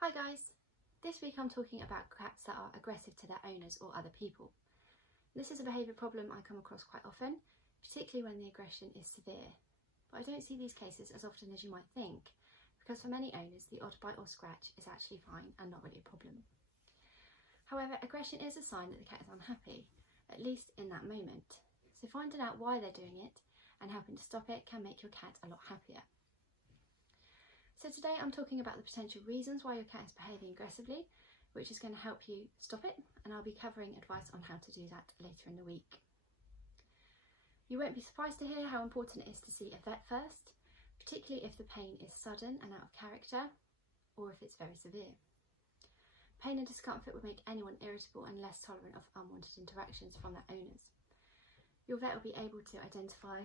Hi guys! This week I'm talking about cats that are aggressive to their owners or other people. This is a behaviour problem I come across quite often, particularly when the aggression is severe. But I don't see these cases as often as you might think, because for many owners the odd bite or scratch is actually fine and not really a problem. However, aggression is a sign that the cat is unhappy, at least in that moment. So finding out why they're doing it and helping to stop it can make your cat a lot happier. So today I'm talking about the potential reasons why your cat is behaving aggressively, which is going to help you stop it, and I'll be covering advice on how to do that later in the week. You won't be surprised to hear how important it is to see a vet first, particularly if the pain is sudden and out of character, or if it's very severe. Pain and discomfort would make anyone irritable and less tolerant of unwanted interactions from their owners. Your vet will be able to identify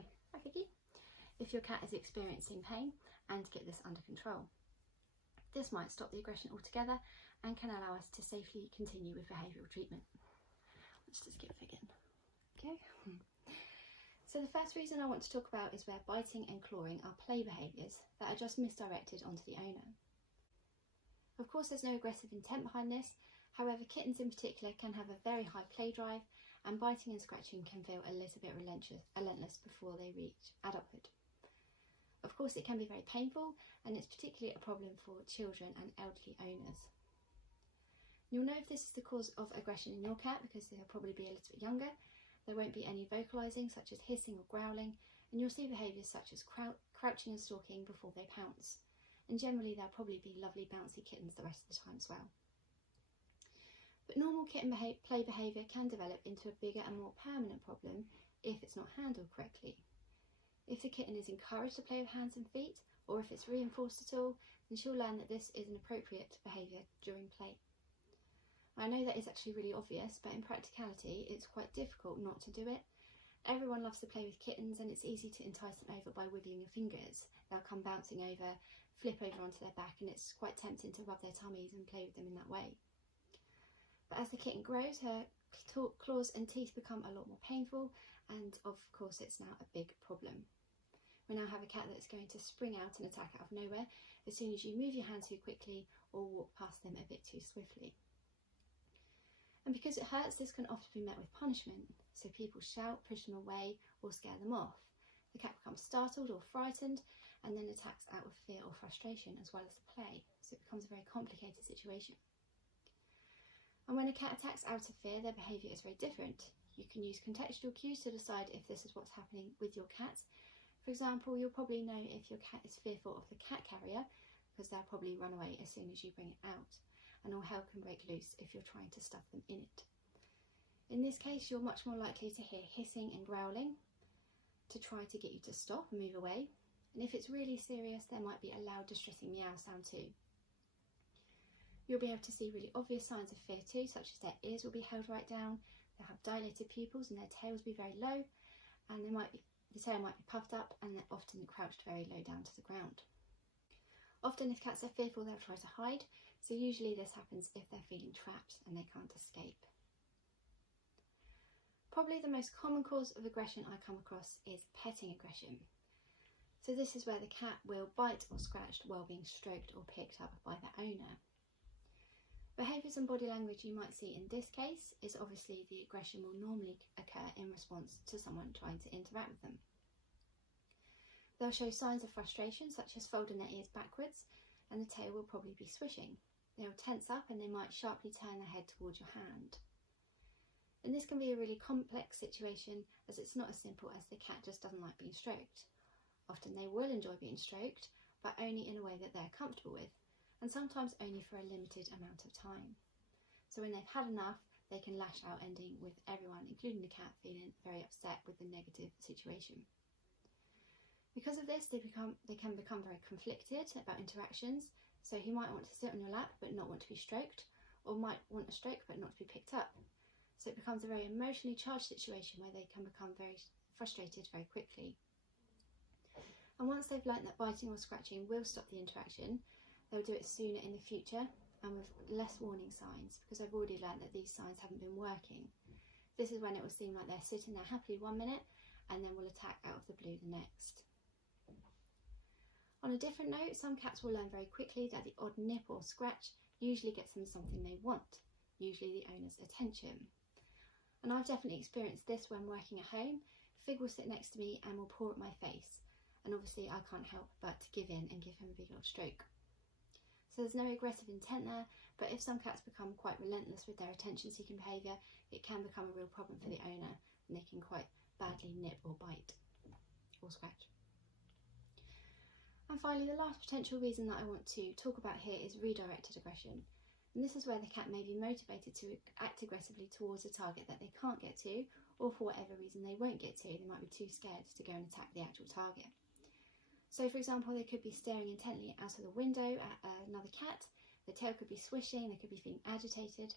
if your cat is experiencing pain and get this under control. This might stop the aggression altogether and can allow us to safely continue with behavioural treatment. Let's just get again. Okay. So the first reason I want to talk about is where biting and clawing are play behaviours that are just misdirected onto the owner. Of course, there's no aggressive intent behind this. However, kittens in particular can have a very high play drive, and biting and scratching can feel a little bit relentless before they reach adulthood. Of course, it can be very painful, and it's particularly a problem for children and elderly owners. You'll know if this is the cause of aggression in your cat because they'll probably be a little bit younger. There won't be any vocalising such as hissing or growling, and you'll see behaviours such as crouching and stalking before they pounce. And generally they'll probably be lovely bouncy kittens the rest of the time as well. But normal kitten play behaviour can develop into a bigger and more permanent problem if it's not handled correctly. If the kitten is encouraged to play with hands and feet, or if it's reinforced at all, then she'll learn that this is an appropriate behaviour during play. I know that is actually really obvious, but in practicality it's quite difficult not to do it. Everyone loves to play with kittens, and it's easy to entice them over by wiggling your fingers. They'll come bouncing over, flip over onto their back, and it's quite tempting to rub their tummies and play with them in that way. But as the kitten grows, her claws and teeth become a lot more painful, and of course it's now a big problem. We now have a cat that's going to spring out and attack out of nowhere as soon as you move your hand too quickly or walk past them a bit too swiftly. And because it hurts, this can often be met with punishment. So people shout, push them away, or scare them off. The cat becomes startled or frightened and then attacks out of fear or frustration as well as the play. So it becomes a very complicated situation. And when a cat attacks out of fear, their behaviour is very different. You can use contextual cues to decide if this is what's happening with your cat. For example, you'll probably know if your cat is fearful of the cat carrier, because they'll probably run away as soon as you bring it out, and all hell can break loose if you're trying to stuff them in it. In this case, you're much more likely to hear hissing and growling to try to get you to stop and move away, and if it's really serious, there might be a loud distressing meow sound too. You'll be able to see really obvious signs of fear too, such as their ears will be held right down, they'll have dilated pupils and their tails will be very low, and the tail might be puffed up, and they're often crouched very low down to the ground. Often if cats are fearful, they'll try to hide, so usually this happens if they're feeling trapped and they can't escape. Probably the most common cause of aggression I come across is petting aggression. So this is where the cat will bite or scratch while being stroked or picked up by their owner. Behaviours and body language you might see in this case is obviously the aggression will normally occur in response to someone trying to interact with them. They'll show signs of frustration, such as folding their ears backwards, and the tail will probably be swishing. They'll tense up and they might sharply turn their head towards your hand. And this can be a really complex situation, as it's not as simple as the cat just doesn't like being stroked. Often they will enjoy being stroked, but only in a way that they're comfortable with, and sometimes only for a limited amount of time. So when they've had enough, they can lash out, ending with everyone, including the cat, feeling very upset with the negative situation. Because of this, they can become very conflicted about interactions, so he might want to sit on your lap but not want to be stroked, or might want a stroke but not to be picked up. So it becomes a very emotionally charged situation where they can become very frustrated very quickly. And once they've learnt that biting or scratching will stop the interaction, they'll do it sooner in the future and with less warning signs, because they've already learnt that these signs haven't been working. This is when it will seem like they're sitting there happily 1 minute and then will attack out of the blue the next. On a different note, some cats will learn very quickly that the odd nip or scratch usually gets them something they want, usually the owner's attention. And I've definitely experienced this when working at home. Fig will sit next to me and will paw at my face, and obviously I can't help but give in and give him a big old stroke. So there's no aggressive intent there, but if some cats become quite relentless with their attention-seeking behaviour, it can become a real problem for the owner, and they can quite badly nip or bite or scratch. And finally, the last potential reason that I want to talk about here is redirected aggression. And this is where the cat may be motivated to act aggressively towards a target that they can't get to, or for whatever reason they won't get to. They might be too scared to go and attack the actual target. So for example, they could be staring intently out of the window at another cat, the tail could be swishing, they could be feeling agitated,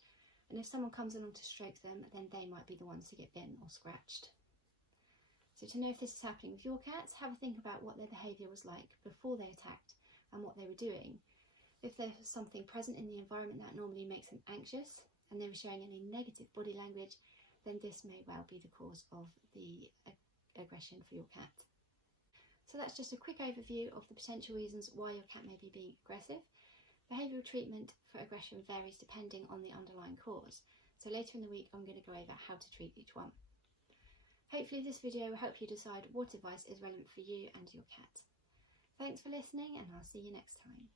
and if someone comes along to stroke them, then they might be the ones to get bitten or scratched. So to know if this is happening with your cats, have a think about what their behaviour was like before they attacked and what they were doing. If there was something present in the environment that normally makes them anxious and they were showing any negative body language, then this may well be the cause of the aggression for your cat. So that's just a quick overview of the potential reasons why your cat may be being aggressive. Behavioural treatment for aggression varies depending on the underlying cause. So later in the week I'm going to go over how to treat each one. Hopefully this video will help you decide what advice is relevant for you and your cat. Thanks for listening, and I'll see you next time.